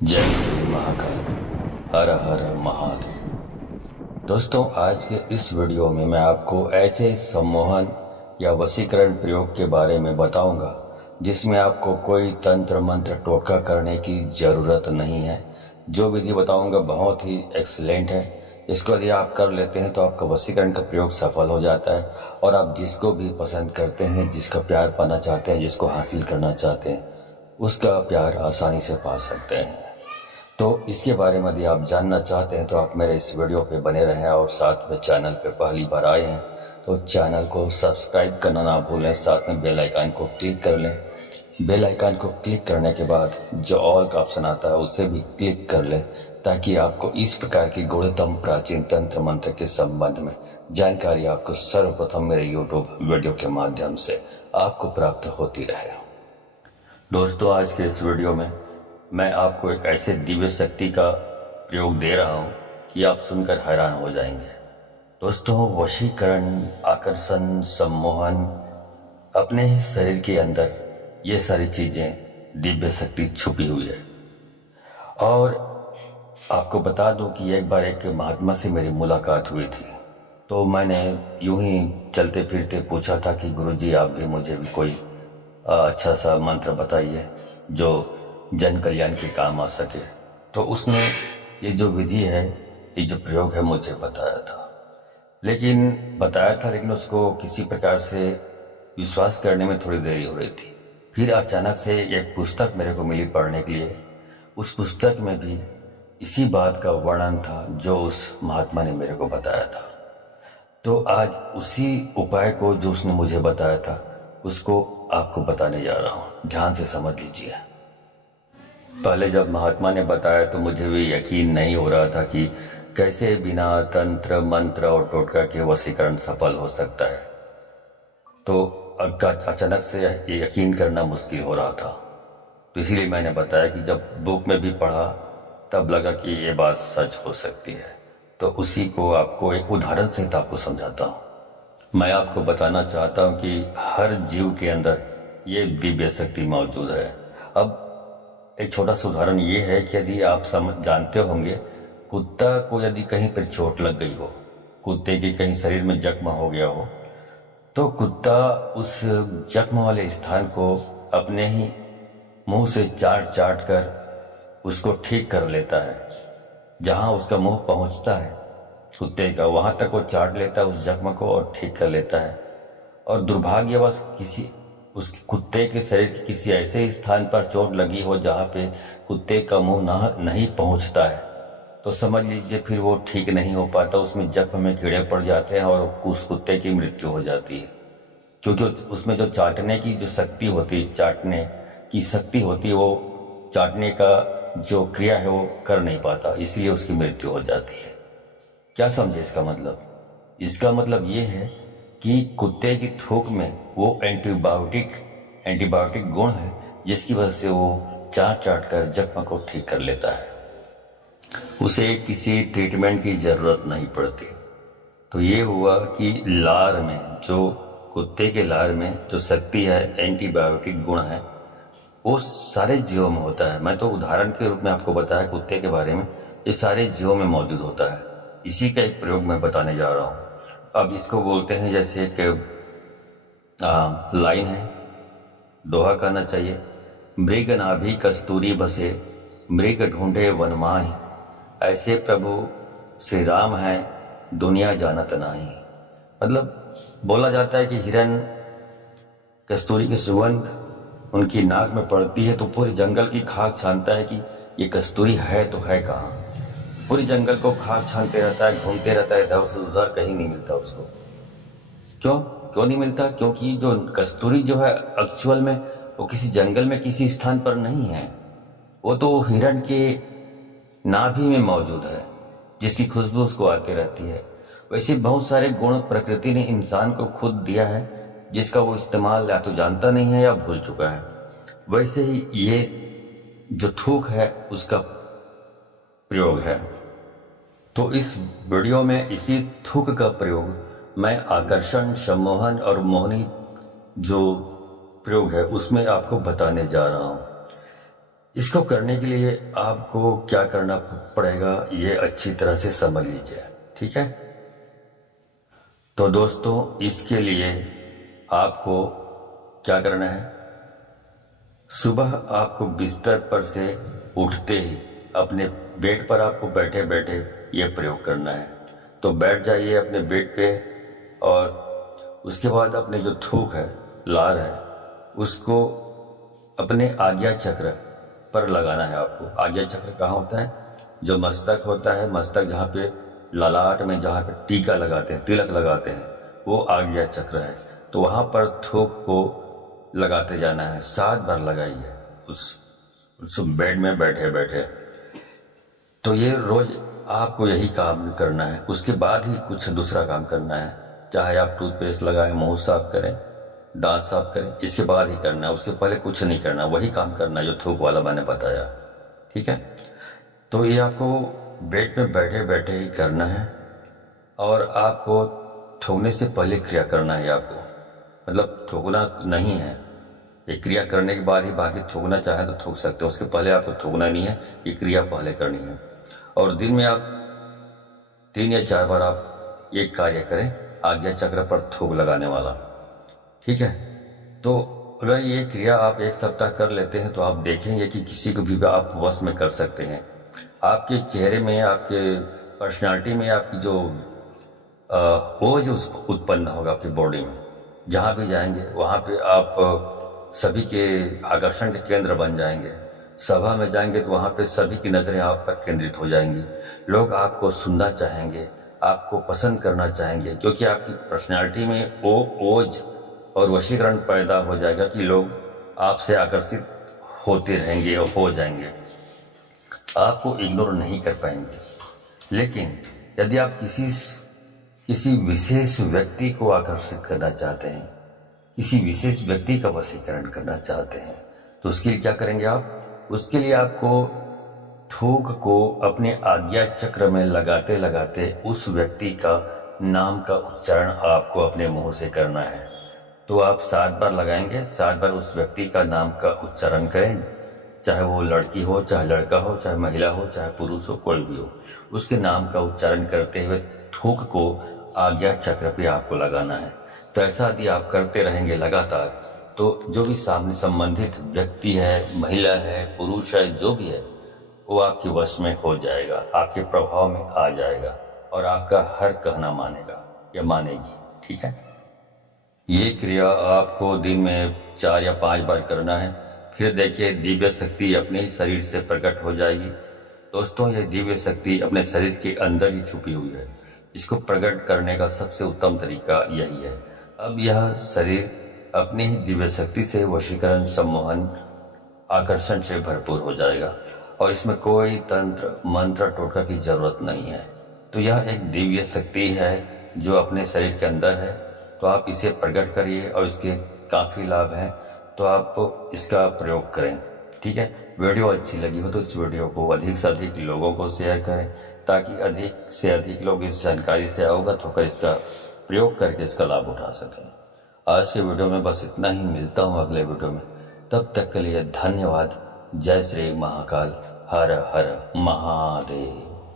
जय श्री महाकाल। हर हर महादेव। दोस्तों, आज के इस वीडियो में मैं आपको ऐसे सम्मोहन या वशीकरण प्रयोग के बारे में बताऊंगा जिसमें आपको कोई तंत्र मंत्र टोटका करने की ज़रूरत नहीं है। जो विधि बताऊंगा बहुत ही एक्सीलेंट है। इसको यदि आप कर लेते हैं तो आपका वशीकरण का प्रयोग सफल हो जाता है और आप जिसको भी पसंद करते हैं, जिसका प्यार पाना चाहते हैं, जिसको हासिल करना चाहते हैं, उसका प्यार आसानी से पा सकते हैं। तो इसके बारे में यदि आप जानना चाहते हैं तो आप मेरे इस वीडियो पे बने रहें और साथ में चैनल पे पहली बार आए हैं तो चैनल को सब्सक्राइब करना ना भूलें, साथ में बेल आइकन को क्लिक कर लें। बेल आइकन को क्लिक करने के बाद जो ऑल का ऑप्शन आता है उसे भी क्लिक कर लें ताकि आपको इस प्रकार की गुणतम प्राचीन तंत्र मंत्र के संबंध में जानकारी आपको सर्वप्रथम मेरे यूट्यूब वीडियो के माध्यम से आपको प्राप्त होती रहे। दोस्तों, आज के इस वीडियो में मैं आपको एक ऐसे दिव्य शक्ति का प्रयोग दे रहा हूं कि आप सुनकर हैरान हो जाएंगे। दोस्तों, वशीकरण, आकर्षण, सम्मोहन, अपने ही शरीर के अंदर ये सारी चीजें दिव्य शक्ति छुपी हुई है। और आपको बता दूं कि एक बार एक महात्मा से मेरी मुलाकात हुई थी, तो मैंने यूं ही चलते फिरते पूछा था कि गुरुजी, आप भी मुझे भी कोई अच्छा सा मंत्र बताइए जो जन कल्याण के काम आ सके। तो उसने ये जो विधि है, ये जो प्रयोग है, मुझे बताया था लेकिन उसको किसी प्रकार से विश्वास करने में थोड़ी देरी हो रही थी। फिर अचानक से एक पुस्तक मेरे को मिली पढ़ने के लिए। उस पुस्तक में भी इसी बात का वर्णन था जो उस महात्मा ने मेरे को बताया था। तो आज उसी उपाय को जो उसने मुझे बताया था उसको आपको बताने जा रहा हूँ। ध्यान से समझ लीजिए। पहले जब महात्मा ने बताया तो मुझे भी यकीन नहीं हो रहा था कि कैसे बिना तंत्र मंत्र और टोटका के वशीकरण सफल हो सकता है। तो अचानक से यकीन करना मुश्किल हो रहा था। तो इसीलिए मैंने बताया कि जब बुक में भी पढ़ा तब लगा कि ये बात सच हो सकती है। तो उसी को आपको एक उदाहरण सहित आपको समझाता हूँ। मैं आपको बताना चाहता हूँ कि हर जीव के अंदर ये दिव्य शक्ति मौजूद है। अब एक छोटा सा उदाहरण ये है कि यदि आप जानते होंगे, कुत्ता को यदि कहीं पर चोट लग गई हो, कुत्ते के कहीं शरीर में जख्म हो गया हो, तो कुत्ता उस जख्म वाले स्थान को अपने ही मुंह से चाट चाट कर उसको ठीक कर लेता है। जहां उसका मुंह पहुंचता है कुत्ते का, वहां तक वो चाट लेता है उस जख्म को और ठीक कर लेता है। और दुर्भाग्यवश उस कुत्ते के शरीर के किसी ऐसे स्थान पर चोट लगी हो जहां पे कुत्ते का मुंह नहीं पहुंचता है, तो समझ लीजिए फिर वो ठीक नहीं हो पाता। उसमें जख्म में कीड़े पड़ जाते हैं और उस कुत्ते की मृत्यु हो जाती है, क्योंकि उसमें जो चाटने की जो शक्ति होती है, चाटने की शक्ति होती है, वो चाटने का जो क्रिया है वो कर नहीं पाता, इसलिए उसकी मृत्यु हो जाती है। क्या समझे इसका मतलब? इसका मतलब ये है कि कुत्ते की थूक में वो एंटीबायोटिक गुण है जिसकी वजह से वो चाट चाट कर जख्म को ठीक कर लेता है। उसे किसी ट्रीटमेंट की जरूरत नहीं पड़ती। तो ये हुआ कि लार में, जो कुत्ते के लार में जो शक्ति है, एंटीबायोटिक गुण है, वो सारे जीवों में होता है। मैं तो उदाहरण के रूप में आपको बताया कुत्ते के बारे में, ये सारे जीवों में मौजूद होता है। इसी का एक प्रयोग मैं बताने जा रहा हूँ। अब इसको बोलते हैं, जैसे एक लाइन है, दोहा कहना चाहिए, मृग नाभि कस्तूरी बसे, मृग ढूंढे वन माही, ऐसे प्रभु श्री राम है दुनिया जानत नाही। मतलब बोला जाता है कि हिरन कस्तूरी की सुगंध उनकी नाक में पड़ती है तो पूरे जंगल की खाक छानता है कि ये कस्तूरी है तो है कहाँ। पूरे जंगल को खाक छानते रहता है, घूमते रहता है, इधर से उधर, कहीं नहीं मिलता उसको। क्यों नहीं मिलता? क्योंकि जो कस्तूरी जो है एक्चुअल में वो किसी जंगल में किसी स्थान पर नहीं है, वो तो हिरण के नाभि में मौजूद है जिसकी खुशबू उसको आती रहती है। वैसे बहुत सारे गुण प्रकृति ने इंसान को खुद दिया है जिसका वो इस्तेमाल या तो जानता नहीं है या भूल चुका है। वैसे ही ये जो थूक है उसका प्रयोग है। तो इस वीडियो में इसी थूक का प्रयोग मैं आकर्षण, सम्मोहन और मोहनी जो प्रयोग है उसमें आपको बताने जा रहा हूं। इसको करने के लिए आपको क्या करना पड़ेगा ये अच्छी तरह से समझ लीजिए, ठीक है। तो दोस्तों, इसके लिए आपको क्या करना है, सुबह आपको बिस्तर पर से उठते ही अपने बेड पर आपको बैठे बैठे ये प्रयोग करना है। तो बैठ जाइए अपने बेड पे और उसके बाद अपने जो थूक है, लार है, उसको अपने आज्ञा चक्र पर लगाना है आपको। आज्ञा चक्र कहाँ होता है, जो मस्तक होता है, मस्तक जहाँ पे ललाट में जहाँ पे टीका लगाते हैं, तिलक लगाते हैं, वो आज्ञा चक्र है। तो वहाँ पर थूक को लगाते जाना है, 7 बार लगाइए उस बेड में बैठे बैठे। तो ये रोज आपको यही काम करना है। उसके बाद ही कुछ दूसरा काम करना है, चाहे आप टूथपेस्ट लगाएं, मुंह साफ करें, दांत साफ करें, इसके बाद ही करना है। उसके पहले कुछ नहीं करना, वही काम करना है जो थूक वाला मैंने बताया, ठीक है। तो ये आपको बेड में बैठे बैठे ही करना है और आपको थूकने से पहले क्रिया करना है आपको, मतलब थूकना नहीं है। ये क्रिया करने के बाद ही बाकी थूकना चाहे तो थूक सकते हो, उसके पहले आपको थूकना नहीं है, ये क्रिया पहले करनी है। और दिन में आप 3 या 4 बार आप ये कार्य करें, आज्ञा चक्र पर थूक लगाने वाला, ठीक है। तो अगर ये क्रिया आप 1 सप्ताह कर लेते हैं तो आप देखेंगे कि किसी को भी आप वश में कर सकते हैं। आपके चेहरे में, आपके पर्सनालिटी में आपकी जो ओज उत्पन्न होगा आपकी बॉडी में, जहाँ भी जाएंगे वहाँ पे आप सभी के आकर्षण के केंद्र बन जाएंगे। सभा में जाएंगे तो वहाँ पे सभी की नज़रें आप पर केंद्रित हो जाएंगी। लोग आपको सुनना चाहेंगे, आपको पसंद करना चाहेंगे, क्योंकि आपकी पर्सनालिटी में वो ओज और वशीकरण पैदा हो जाएगा कि लोग आपसे आकर्षित होते रहेंगे और हो जाएंगे, आपको इग्नोर नहीं कर पाएंगे। लेकिन यदि आप किसी विशेष व्यक्ति को आकर्षित करना चाहते हैं, किसी विशेष व्यक्ति का वशीकरण करना चाहते हैं, तो उसके लिए क्या करेंगे आप, उसके लिए आपको थूक को अपने आज्ञा चक्र में लगाते लगाते उस व्यक्ति का नाम का उच्चारण आपको अपने मुंह से करना है। तो आप 7 बार लगाएंगे, 7 बार उस व्यक्ति का नाम का उच्चारण करें, चाहे वो लड़की हो, चाहे लड़का हो, चाहे महिला हो, चाहे पुरुष हो, कोई भी हो, उसके नाम का उच्चारण करते हुए थूक को आज्ञा चक्र पे आपको लगाना है। तो ऐसा यदि आप करते रहेंगे लगातार, तो जो भी सामने संबंधित व्यक्ति है, महिला है, पुरुष है, जो भी है, वो आपके वश में हो जाएगा, आपके प्रभाव में आ जाएगा और आपका हर कहना मानेगा या मानेगी, ठीक है। ये क्रिया आपको दिन में 4 या 5 बार करना है। फिर देखिए दिव्य शक्ति अपने ही शरीर से प्रकट हो जाएगी। दोस्तों, ये दिव्य शक्ति अपने शरीर के अंदर ही छुपी हुई है। इसको प्रकट करने का सबसे उत्तम तरीका यही है। अब यह शरीर अपनी ही दिव्य शक्ति से वशीकरण, सम्मोहन, आकर्षण से भरपूर हो जाएगा और इसमें कोई तंत्र, मंत्र, टोटका की जरूरत नहीं है। तो यह एक दिव्य शक्ति है जो अपने शरीर के अंदर है। तो आप इसे प्रकट करिए और इसके काफ़ी लाभ हैं, तो आप इसका प्रयोग करें, ठीक है। वीडियो अच्छी लगी हो तो इस वीडियो को अधिक से अधिक लोगों को शेयर करें, ताकि अधिक से अधिक लोग इस जानकारी से अवगत होकर इसका प्रयोग करके इसका लाभ उठा सकें। आज के वीडियो में बस इतना ही, मिलता हूँ अगले वीडियो में। तब तक के लिए धन्यवाद। जय श्री महाकाल। हर हर महादेव।